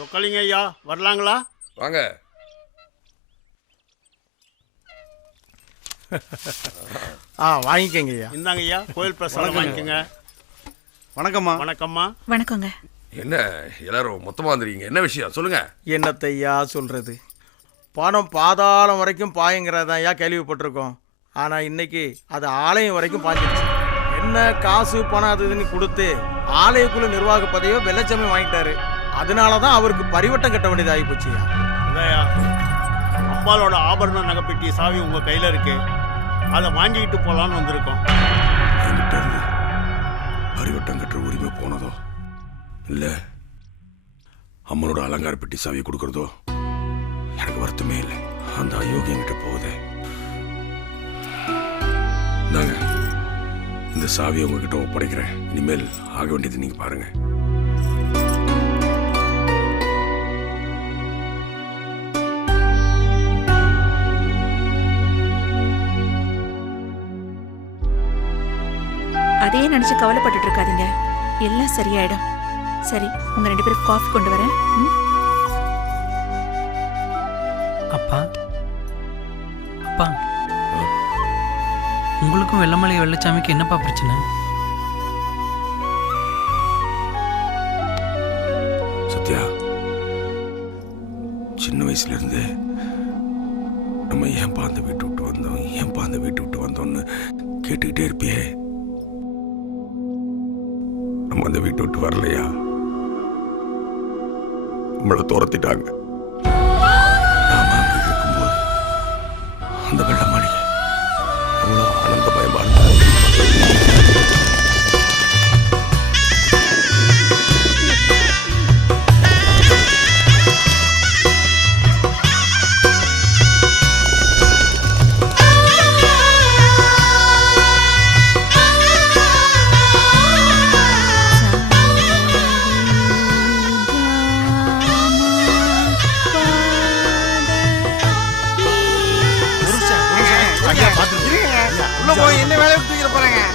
சொக்கலிங்க ஐயா வரலாங்களா? வாங்க. ஆ வாங்கிக்கங்க ஐயா இந்தாங்க ஐயா கோயில் பிரசாதம் வாங்கிக்கோங்க. வணக்கம்மா. வணக்கம்மா. வணக்கங்க. என்ன எல்லாரும் மொத்தமா வந்துருக்கீங்க. என்ன விஷயம்? சொல்லுங்க. என்னத்தையா சொல்றது? பணம் பாதாளம் வரைக்கும் பாயுங்கிறதா ஐயா கேள்விப்பட்டிருக்கோம். ஆனா இன்னைக்கு அது ஆலயம் வரைக்கும் பாஞ்சிருச்சு. என்ன காசு பணம் அது இதுன்னு கொடுத்து ஆலயக்குழு நிர்வாக பதவியோ வெள்ளச்சமே வாங்கிட்டாரு. அதனால தான் அவருக்கு பரிவட்டம் கட்ட வேண்டியது ஆகிப்போச்சு அதையா அம்பாலோட ஆபரண நகைப்பெட்டி சாவி உங்க கையில இருக்கு. அதை வாங்கிக்கிட்டு போலான்னு வந்திருக்கோம். என்கிட்ட இருந்து பரிவட்டம் கட்டுற உரிமை போனதோ இல்ல அம்மனோட அலங்கார பெட்டி சாவி கொடுக்கறதோ எனக்கு வருத்தமே இல்லை. அந்த அயோக்கியம் என்கிட்ட போகுதே. இந்தாங்க இந்த சாவியை உங்ககிட்ட ஒப்படைக்கிறேன். இனிமேல் ஆக வேண்டியது நீங்க பாருங்க. அதையே நினைச்சு கவலைப்பட்டுட்டு இருக்காதீங்க. எல்லாம் சரியாயிடும். சரி உங்க ரெண்டு பேருக்கு காஃபி கொண்டு வரேன்? அப்பா. அப்பா. உங்களுக்கும் வெள்ளமலை வெள்ளச்சாமிக்கு என்னப்பா பிரச்சனை? சத்யா சின்ன வயசுல இருந்து நம்ம ஏன்பா அந்த வீட்டை விட்டு வந்தோம்? ஏன்பா அந்த வீட்டை விட்டு வந்தோம்னு கேட்டுக்கிட்டே இருப்பியே? நம்ம வந்து வீட்டு விட்டு வரலையா? உங்களை துரத்திட்டாங்க. நாம அங்க இருக்கும்போது அந்த வெள்ளமணி மாளிகை அவ்வளோ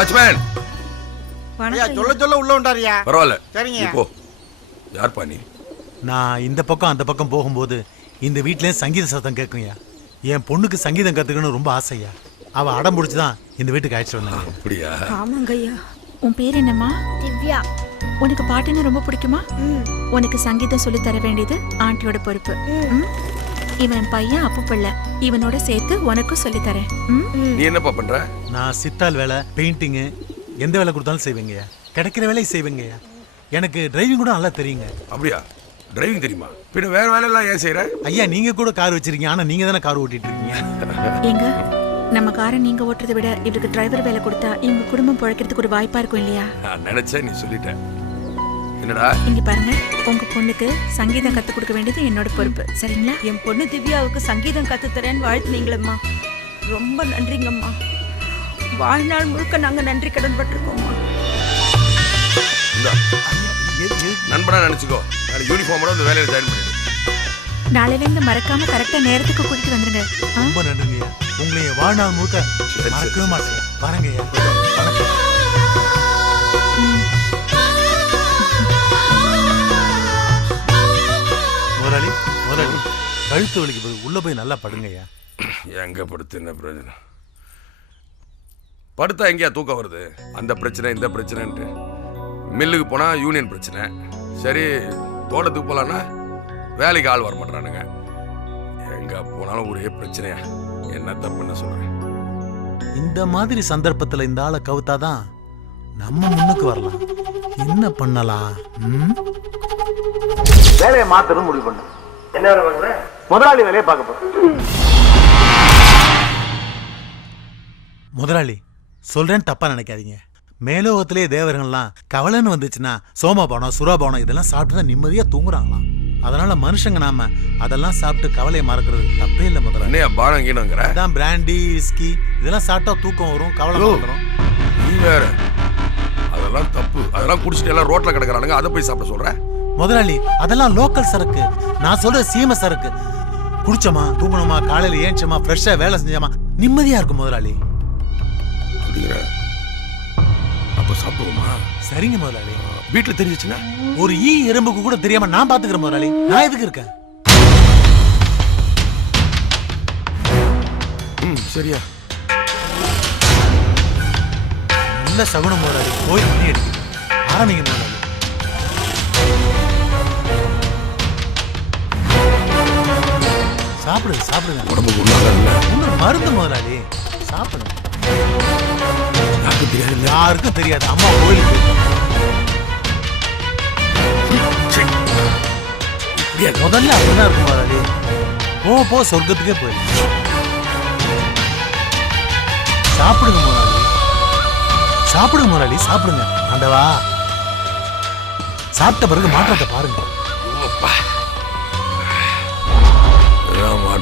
வாட்ச்மேன். ஐயா சொல்ல சொல்ல உள்ள உண்டாரியா பரவாயில்ல. சரிங்க. போ. யார்ப்பா நீ? நான் இந்த பக்கம் அந்த பக்கம் போகும்போது இந்த வீட்லயும் சங்கீத சத்தம் கேட்கும்யா என் பொண்ணுக்கு சங்கீதம் கத்துக்கணும் ரொம்ப ஆசையா அவ அடம் பிடிச்சி தான் இந்த வீட்டுக்கு அழைச்சிட்டு வந்தாங்க அப்படியா? ஆமாங்க ஐயா. உன் பேர் என்னம்மா? திவ்யா. உனக்கு பாட்டுன்னா ரொம்ப பிடிக்குமா? ம். உனக்கு சங்கீதம் சொல்லி தர வேண்டியது ஆண்டியோட பொறுப்பு. ம்? இவன் பையன் அப்பு பிள்ளை. இவனோட சேர்த்து உனக்கும் சொல்லி தரேன். ம்? நீ என்னப்பா பண்ற? நான் சித்தால் வேலை பெயிண்டிங்கு எந்த வேலை கொடுத்தாலும் செய்வேங்கய்யா கிடைக்கிற வேலையை செய்வேங்கய்யா எனக்கு டிரைவிங் கூட நல்லா தெரியுங்க. அப்படியா? டிரைவிங் தெரியுமா? பின்ன வேற வேலையெல்லாம் ஏன் செய்யற ஐயா நீங்க கூட கார் வச்சிருக்கீங்க ஆனா நீங்க தானே கார் ஓட்டிட்டு இருக்கீங்க ஏங்க நம்ம காரை நீங்க ஓட்டுறதை விட இவருக்கு டிரைவர் வேலை கொடுத்தா இவங்க குடும்பம் பிழைக்கிறதுக்கு ஒரு வாய்ப்பா இருக்கும் இல்லையா? நான் நினைச்சேன் நீ சொல்லிட்ட. என்னடா? இங்க பாருங்க உங்க பொண்ணுக்கு சங்கீதம் கத்து கொடுக்க வேண்டியது என்னோட பொறுப்பு. சரிங்களா? என் பொண்ணு திவ்யாவுக்கு சங்கீதம் கத்துத்தரேன்னு வாழ்த்துனீங்களேம்மா. ரொம்ப நன்றிங்கம்மா. வாழ்நாள் முழுக்க நாங்க நன்றி கடன் பட்டிருக்கோம்மா. இந்தா, நண்பனா நினைச்சுக்கோ. நாளைக்கு யூனிஃபார்மோட இந்த வேலையில ஜாயின் பண்ணிடு. நாளையில இருந்து மறக்காம கரெக்டா நேரத்துக்கு கூட்டிட்டு வந்துருங்க? ரொம்ப நன்றிங்கய்யா. உங்களை வாழ்நாள் முழுக்க மறக்கவே. மாட்டேன். பாருங்கய்யா. முதலாளி கழுத்து வலிக்கு போய் உள்ள போய் நல்லா படுங்கய்யா. எங்க படுத்து என்ன பிரயோஜனம்? படுத்தா எங்கேயா தூக்கம் வருது? அந்த பிரச்சனை இந்த பிரச்சனைன்ட்டு. மில்லுக்கு போனா யூனியன் பிரச்சனை. சரி தோட்டத்துக்கு போலான்னா வேலைக்கு ஆள் வர மாட்டானுங்க எங்க போனாலும் ஒரே பிரச்சனையா? என்ன தப்புன்னு சொல்றேன். இந்த மாதிரி சந்தர்ப்பத்துல இந்த ஆளை கவுத்தாதான் நம்ம முன்னுக்கு வரலாம். என்ன பண்ணலாம்? வேலையை மாத்தணும் முடிவு பண்ணு. என்ன வேலை பார்க்குற? முதலாளி வேலையை பார்க்க போறேன் முதலாளி சொல்றேன் தப்பா நினைக்காதீங்க. மேலோகத்திலே தேவர்கள்லாம் கவலைன்னு வந்துச்சுன்னா சோமபானம் சுறாபானம் இதெல்லாம் சாப்பிட்டு தான் நிம்மதியா தூங்குறாங்களாம். அதனால மனுஷங்க நாம அதெல்லாம் சாப்பிட்டு கவலையை மறக்கிறது தப்பே இல்லை என்னையா பானம் கீனங்கிற? அதான் பிராண்டி விஸ்கி இதெல்லாம் சாப்பிட்டா தூக்கம் வரும் கவலை. வந்துடும் நீ வேற. அதெல்லாம் தப்பு. அதெல்லாம் குடிச்சிட்டு எல்லாம் ரோட்ல கிடக்குறானுங்க அதை போய் சாப்பிட சொல்ற? முதலாளி அதெல்லாம் லோக்கல் சரக்கு. நான் சொல்ற சீம சரக்கு. குடிச்சோமா தூங்கணுமா காலையில ஏஞ்சோமா ஃப்ரெஷ்ஷா வேலை செஞ்சோமா? நிம்மதியா இருக்கும் முதலாளி. அப்படிங்கிற. அப்ப சாப்பிடுவோமா? சரிங்க முதலாளி. வீட்டுல தெரிஞ்சிச்சுன்னா? ஒரு ஈ எறும்புக்கு கூட தெரியாம நான் பாத்துக்கிறேன் முதலாளி. நான் எதுக்கு இருக்கேன்? ம் சரியா. நல்ல சகுனம் முதலாளி. போய் மணி அடிக்குது ஆரம்பிங்க முதலாளி. சாப்பிடுங்க சாப்பிடுங்க. உடம்புக்கு இன்னும் மருந்து முதலாளி சாப்பிடுங்க யாருக்கும் தெரியாது யாருக்கும் தெரியாது. அம்மா கோயிலுக்கு. முதல்ல அப்படிதான் இருக்கும் முதலாளி. போ போ சொர்க்கத்துக்கே போயிடலாம் சாப்பிடுங்க முதலாளி. சாப்பிடுங்க முதலாளி சாப்பிடுங்க. ஆண்டவா. சாப்பிட்ட பிறகு மாற்றத்தை பாருங்க.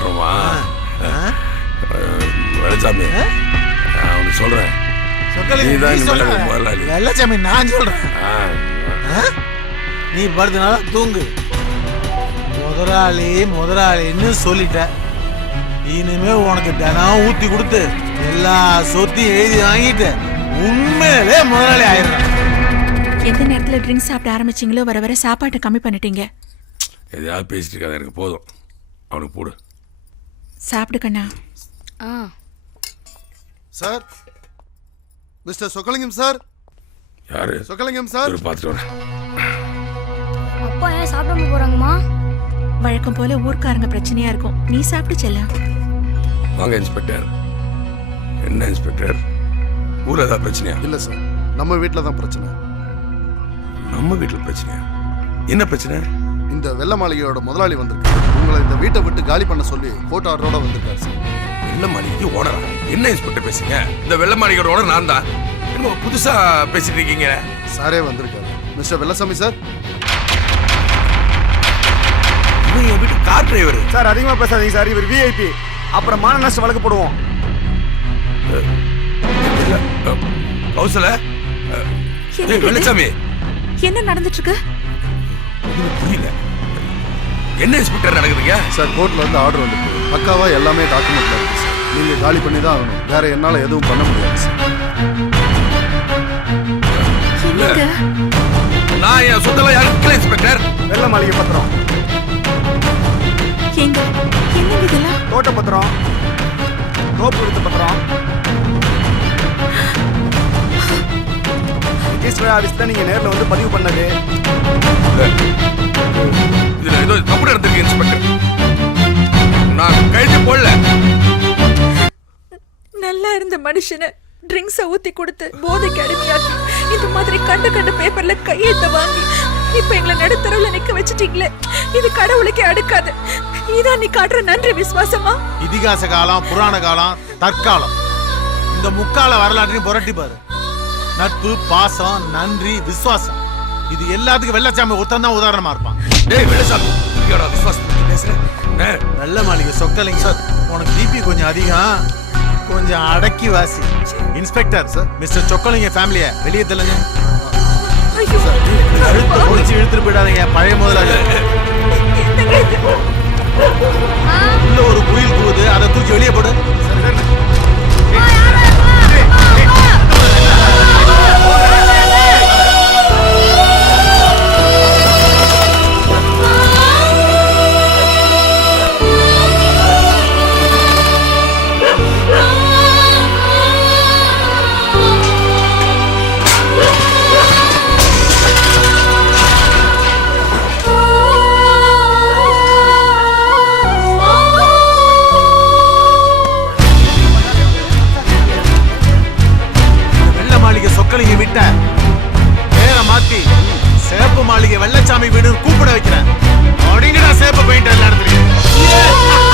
மாற்றமா வெளிச்சாமி நான் உனக்கு சொல்றேன். நீதான் இனிமேல் எனக்கு முதலாளி. வெள்ளச்சாமி நான் ஆ? நீ படுத்தனால தூங்கு. முதலாளி முதலாளின்னு சொல்லிட்ட. இனிமே உனக்கு தினம் ஊத்தி கொடுத்து எல்லா சொத்தையும் எழுதி வாங்கிட்டு. உண்மையிலே முதலாளி ஆயிடுறேன். எந்த நேரத்துல ட்ரிங்க்ஸ் சாப்பிட ஆரம்பிச்சீங்களோ வர வர சாப்பாட்டை கம்மி பண்ணிட்டீங்க. எதையாவது பேசிட்டு இருக்காது எனக்கு போதும். அவனுக்கு போடு. சாப்பிடு கண்ணா ஆ. Sir mister Chockalingam sir. யாரு? சொக்கலிங்கம் சார். இவரு பார்த்துட்டு வரேன். அப்பா ஏன் சாப்பிடாம போறாங்கம்மா? வழக்கம் போல ஊர்க்காரங்க பிரச்சனையா இருக்கும். நீ சாப்பிட்டு செல்லம் வாங்க இன்ஸ்பெக்டர். என்ன இன்ஸ்பெக்டர்? ஊர்ல ஏதாவது பிரச்சனையா? இல்ல சார் நம்ம வீட்ல தான் பிரச்சனை. நம்ம வீட்டுல பிரச்சனையா? என்ன பிரச்சனை? இந்த வெள்ள மாளிகையோட முதலாளி வந்திருக்காரு. உங்களை இந்த வீட்டை விட்டு காலி பண்ண சொல்லி கோர்ட் ஆர்டரோட வந்திருக்காரு சார். வெள்ள மாளிகைக்கு ஓனரா? என்ன இன்ஸ்பெக்டர் பேசுங்க இந்த வெள்ள மாளிகையோட ஓனர் நான் தான். என்ன புதுசா பேசிட்டு இருக்கீங்க. சாரே வந்திருக்காரு. Mister Vellasamy sir. இவன் என் வீட்டு கார் டிரைவர் சார் அதிகமா பேசாதீங்க சார். இவர் விஐபி அப்புறம் மான நஷ்ட வழக்கு போடுவோம். கௌசல? வெள்ளச்சாமி. என்ன நடந்துட்டு இருக்கு? புரியல. என்ன இன்ஸ்பெக்டர் நடக்குதுங்க? சார் கோர்ட்ல இருந்து ஆர்டர் வந்திருக்கு. பக்காவா எல்லாமே டாக்குமெண்ட்ல இருக்கு சார். நீங்க காலி பண்ணி தான் ஆகணும். வேற என்னால எதுவும் பண்ண முடியாது சார். நான் என் சொத்தெல்லாம் யாருக்கு இன்ஸ்பெக்டர் வெள்ள மாளிகை பத்திரம். தோட்ட பத்திரம். தோப்பு விடுத்த பத்திரம். ரிஜிஸ்டர் ஆஃபீஸ் தான் நீங்க நேர்ல வந்து பதிவு பண்ணது. இதுல ஏதோ தப்பு நடந்திருக்கு இன்ஸ்பெக்டர் நான் கழுத்து போடல. நல்லா இருந்த மனுஷனை ட்ரிங்க்ஸை ஊத்தி கொடுத்து போதைக்கு அடிமையாக்கி இந்த மாதிரி கண்ட கண்ட பேப்பர்ல கையெழுத்த வாங்கி இப்ப எங்களை நடுத்தரவுல நிக்க வச்சுட்டீங்களே. இது கடவுளுக்கே அடுக்காது. இதான் நீ காட்டுற நன்றி விசுவாசமா? இதிகாச காலம் புராண காலம் தற்காலம். இந்த முக்கால வரலாற்றையும் புரட்டி பாரு. நட்பு பாசம் நன்றி விசுவாசம். இது எல்லாத்துக்கும் வெள்ளச்சாமி ஒருத்தன் தான் உதாரணமா இருப்பான். டேய் வெள்ளசாமி இருக்கடா விசுவாசம் பேசுறேன் வெள்ள மாளிகை சொக்கலைங்க. சார். உனக்கு பிபி கொஞ்சம் அதிகம். கொஞ்சம் அடக்கி வாசி. இன்ஸ்பெக்டர் சார் மிஸ்டர் சொக்கலிங்க ஃபேமிலிய வெளியே முடிச்சு இழுத்துட்டு போயிடாதீங்க. பழைய முதலாளி. சொக்கலிங்க விட்ட பேரை மாத்தி சேப்பு மாளிகை வெள்ளச்சாமி வீடு கூப்பிட வைக்கிறேன். அப்படிங்கடா சேப்பு பெயிண்ட் எல்லா இடத்துலயும்.